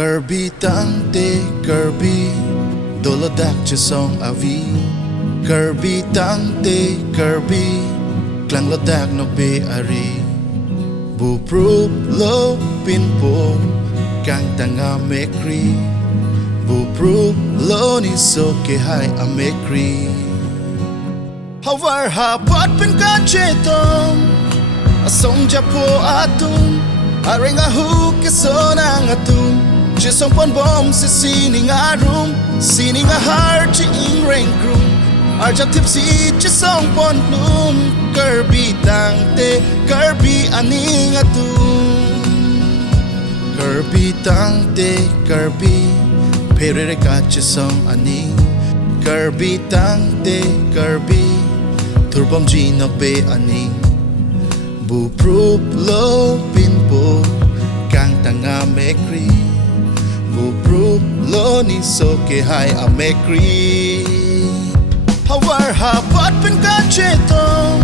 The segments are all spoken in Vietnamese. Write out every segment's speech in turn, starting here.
Karbi Tangte Karbi, dolodak che song avi. Karbi Tangte Karbi, klang lodak nok be ari. Bu prup lo pinpo, kang tanga mekri. Bu prup lo ni so ke hai a mekri. Hawar hapat pen ka chetong, asong japo atum, arrenge hu ke sonang atum. Che song pon bom se sining a room, sining a heart chi ing rain room. Arja tipsy che song pon bloom. Karbi Tangte Karbi aning atum. Karbi Tangte Karbi, perere ka che song aning. Karbi Tangte Karbi, turbom jinok be aning. Bu prup lo pinpo, kang tanga mekri. Bu prup lo ni so ke hai a mekri. Hawar hapat pen ka chetong,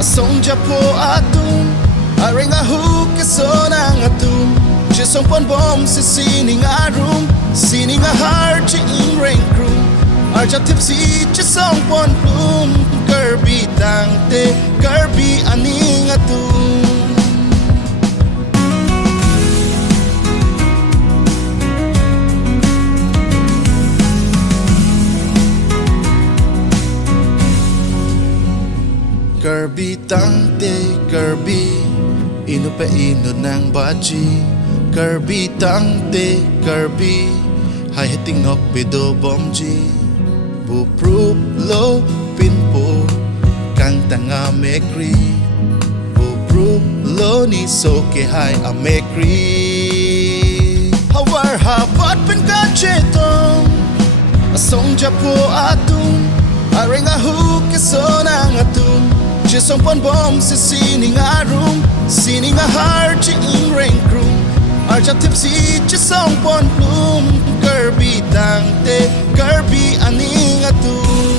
asong japo atum, arrenge hu ke sonang atum. Che song pon bom se sining a room, sining a heart chi ing rain room. Arja tipsy che song pon bloom. Karbi Tangte Karbi aning atum. Karbi Tangte Karbi, ino pa ino ng baji. Karbi Tangte Karbi, hay hiting nok bido bomji. Bu prup lo pinpo, kang tanga mekri. Bu prup lo ni so ke hai a mekri. Hawar hapat pen ka chetong, asong japo atum, arrenge hu ke sonang atum. Che song pon bom se sining a room, sining a heart chi ing rain room. Arja tipsy che song pon bloom. Karbi Tangte Karbi aning atum.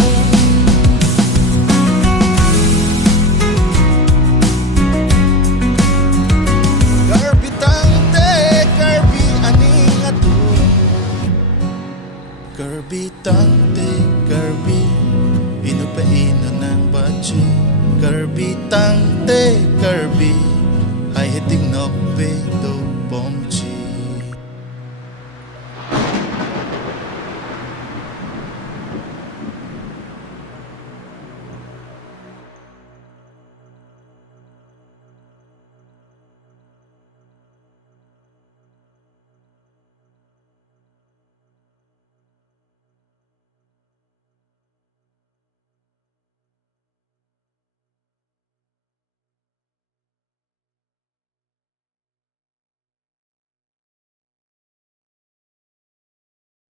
Karbi Tangte Karbi aning atum. Karbi Tangte Karbi, ino pa ino ng baji. Karbi Tangte Karbi, hay hiting nok be do bomchi.